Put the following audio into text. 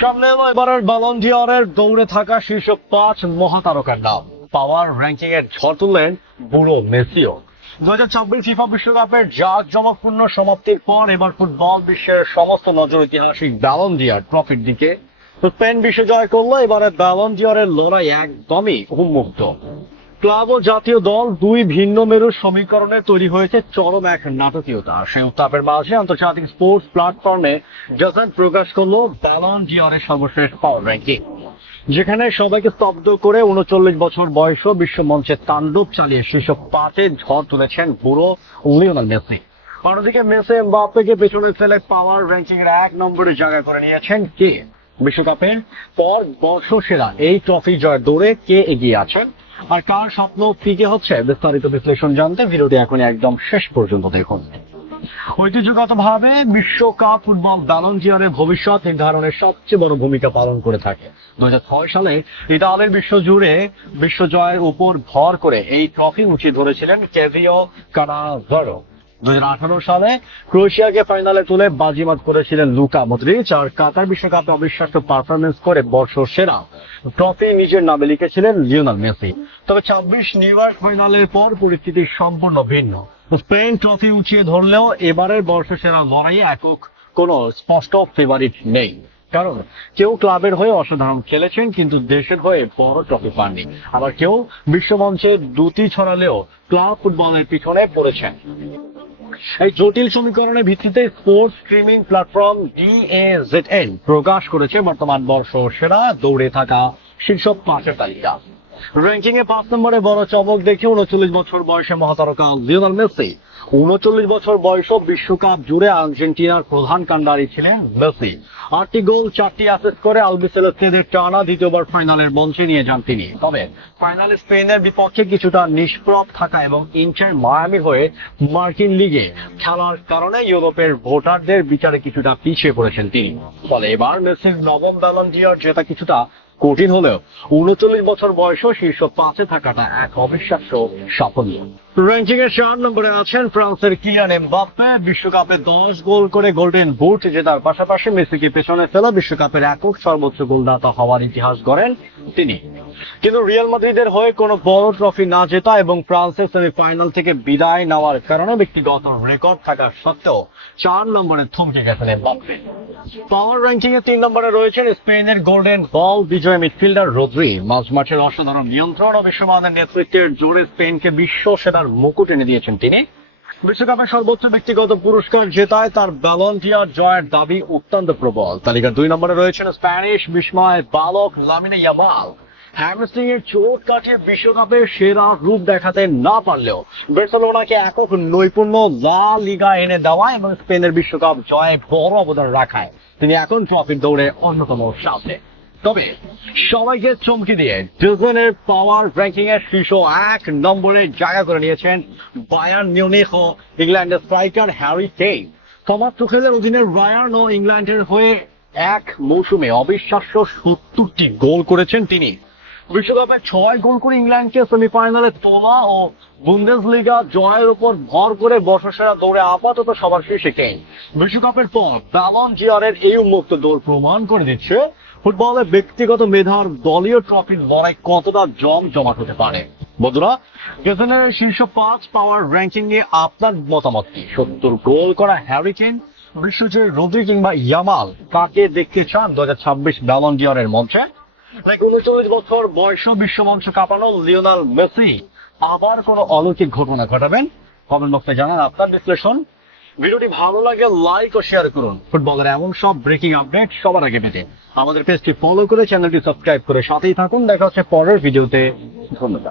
সামনে এলো এবারের ব্যালন ডি'অরের দৌড়ে থাকা শীর্ষ 5 মহাতারকার নাম। পাওয়ার র্যাঙ্কিং এর ঝড় তুললেন বুড়ো মেসিও। 2026 ফিফা বিশ্বকাপের জাঁকজমকপূর্ণ সমাপ্তির পর এবার ফুটবল বিশ্বের সমস্ত নজর ঐতিহাসিক ব্যালন ডি'অর ট্রফির দিকে। তো স্পেন বিশ্ব জয় করলো, এবারে ব্যালন ডি'অরের লড়াই একদমই উন্মুক্ত। ক্লাব ও জাতীয় দল দুই ভিন্ন মেরুর সমীকরণে তৈরি হয়েছে চরম এক নাটকীয়তা। সেই উত্তাপের মাঝে আন্তর্জাতিক স্পোর্টস প্ল্যাটফর্মে জাসান প্রকাশ করলো ব্যালন ডি'অরের সর্বশেষ পাওয়ার র্যাঙ্কিং, যেখানে সবাইকে স্তব্ধ করে 39 বছর বয়সও বিশ্ব মঞ্চে তাণ্ডব চালিয়ে শীর্ষ 5-এ ঝড় তুলেছেন বুড়ো লিওনেল মেসি। অন্যদিকে মেসি এমবাপ্পেকে পেছনে ফেলে পাওয়ার র্যাঙ্কিং এর 1 নম্বরে জায়গা করে নিয়েছেন কে। বিশ্বকাপের পর বর্ষসেরা এই ট্রফি জয়ের দৌড়ে কে এগিয়ে আছেন আর কার স্বপ্ন ফিকে হচ্ছে, বিস্তারিত বিশ্লেষণ জানতে ভিডিওটি এখন একদম শেষ পর্যন্ত দেখুন। ঐতিহ্যগতভাবে বিশ্বকাপ ফুটবল ব্যালন ডি'অরের ভবিষ্যৎ নির্ধারণের সবচেয়ে বড় ভূমিকা পালন করে থাকে। 2006 সালে ইতালির বিশ্বজয়ের উপর ভর করে এই ট্রফি উঁচিয়ে ধরেছিলেন কেভিও কানাভারো। 2018 সালে ক্রোয়েশিয়াকে ফাইনালে তুলে বাজিমাত করেছিলেন লুকা মদ্রিচ, আর কাতার বিশ্বকাপে অবিশ্বাস্য পারফরমেন্স করে বর্ষসেরা ট্রফি নিজের নামে লিখেছিলেন লিওনেল মেসি। তবে 26 নিউ ইয়র্ক ফাইনালের পর পরিস্থিতি সম্পূর্ণ ভিন্ন। স্পেন ট্রফি উঁচিয়ে ধরলেও এবারের বর্ষসেরা লড়াইয়ে একক কোনো স্পষ্ট ফেভারিট নেই, কারণ কেউ ক্লাবের হয়ে অসাধারণ খেলেছেন কিন্তু দেশের হয়ে বড় ট্রফি পাননি, আবার কেউ বিশ্বমঞ্চে দুটি ছড়ালেও ক্লাব ফুটবলের পিছনে পড়েছেন। এই জটিল সমীকরণের ভিত্তিতে স্পোর্টস স্ট্রিমিং প্ল্যাটফর্ম DAZN প্রকাশ করেছে বর্তমান বর্ষসেরা দৌড়ে থাকা শীর্ষ 5-এর তালিকা। র্যাঙ্কিং এ 5 নম্বরে বড় চমক দেখে 39 বছর বয়সে মহাতারকা লিওনেল মেসি। 39 বছর বয়সও বিশ্বকাপ জুড়ে আর্জেন্টিনার প্রধান কাণ্ডারি ছিলেন মেসি। 8টি গোল 4টি অ্যাসিস্ট করে আলবিসেলেস্তেদের টানা দ্বিতীয়বার ফাইনালের মঞ্চে নিয়ে যান তিনি। তবে ফাইনালে স্পেনের বিপক্ষে কিছুটা নিষ্প্রভ থাকা এবং ইন্টার মায়ামির হয়ে মার্কিন লিগে খেলার কারণে ইউরোপের ভোটারদের বিচারে কিছুটা পিছিয়ে পড়েছেন তিনি। ফলে এবার মেসির নবম ব্যালন ডি'অর জেতা কিছুটা কঠিন হলেও 39 বছর বয়সও শীর্ষ 5-এ থাকাটা এক অবিশ্বাস্য সাফল্য। র্যাঙ্কিং এর 4 নম্বরে আছেন ফ্রান্সের কিলিয়ান এমবাপ্পে। বিশ্বকাপে 10 গোল করে গোল্ডেন বুট জেতার পাশাপাশি মেসিকে পেছনে ফেলা বিশ্বকাপের একক সর্বোচ্চ গোলদাতা হওয়ার ইতিহাস গড়েন তিনি। কিন্তু রিয়াল মাদ্রিদের হয়ে কোনো বড় ট্রফি না জেতা এবং ফ্রান্সের সেমিফাইনাল থেকে বিদায় নেওয়ার কারণে ব্যক্তিগত রেকর্ড থাকা সত্ত্বেও 4 নম্বরে থমকে গেছেন এমবাপ্পে। পাওয়ার র্যাঙ্কিং এ 3 নম্বরে রয়েছেন স্পেনের গোল্ডেন বল বিজয়ী মিডফিল্ডার রদ্রি। মাঝমাঠের অসাধারণ নিয়ন্ত্রণ ও বিশ্বমানের নেতৃত্বের জোরে স্পেনকে বিশ্ব সেরার মুকুট এনে দিয়েছেন তিনি। বিশ্বকাপের সর্বোচ্চ ব্যক্তিগত পুরস্কার জেতায় তার ব্যালন ডি'অর জয়ের দাবি অত্যন্ত প্রবল। তালিকার 2 নম্বরে রয়েছেন স্প্যানিশ বিস্ময় বালক লামিনে ইয়ামাল। হ্যামস্ট্রিং এর চোট কাটিয়ে বিশ্বকাপের সেরা রূপ দেখাতে না পারলেও বার্সেলোনাকে একক নৈপুণ্য লা লিগা এনে দেওয়া এবং স্পেনের বিশ্বকাপ জয়ে বড় অবদান রাখায় তিনি এখন ট্রফির দৌড়ে অন্যতম সামনে। তবে সবাইকে চমকে দিয়ে ডিজনের পাওয়ার র্যাঙ্কিং এর শীর্ষ 1 নম্বরে জায়গা করে নিয়েছেন বায়ার্ন মিউনিখ ও ইংল্যান্ডের স্ট্রাইকার হ্যারি কেইন। থমাস তুখেলের অধীনে বায়ার্ন ও ইংল্যান্ডের হয়ে এক মৌসুমে অবিশ্বাস্য 70টি গোল করেছেন তিনি। বিশ্বকাপে 6 গোল করে ইংল্যান্ডকে সেমিফাইনালে তোলা ও বুন্দেসলিগা জয়ের উপর ভর করে বর্ষসেরা দৌড়ে আপাতত সবার শীর্ষে কেইন। বিশ্বকাপের পর ব্যালন ডি'অরের এই উন্মুক্ত দৌড় প্রমাণ করে দিচ্ছে ফুটবলে ব্যক্তিগত মেধার দলীয় ট্রফির লড়াই কতটা জমজমাট হতে পারে। বন্ধুরা, গেজনের শীর্ষ 5 পাওয়ার র্যাঙ্কিং নিয়ে আপনার মতামত কি? 70 গোল করা হ্যারি কেইন, বিশ্বজয়ী রদ্রি কিংবা ইয়ামাল, কাকে দেখতে চান 2026 ব্যালন ডি'অরের মঞ্চে? নাকি 39 বছর বয়সও বিশ্বমঞ্চ কাঁপানো লিওনেল মেসি আবার কোনো অলৌকিক ঘটনা ঘটাবেন? কমেন্ট বক্সে জানান আপনার বিশ্লেষণ। ভিডিওটি ভালো লাগে লাইক ও শেয়ার করুন। ফুটবলের এমন সব ব্রেকিং আপডেট সবার আগে পেতে আমাদের পেজটি ফলো করে চ্যানেলটি সাবস্ক্রাইব করে সাথেই থাকুন। দেখা হচ্ছে পরের ভিডিওতে। ধন্যবাদ।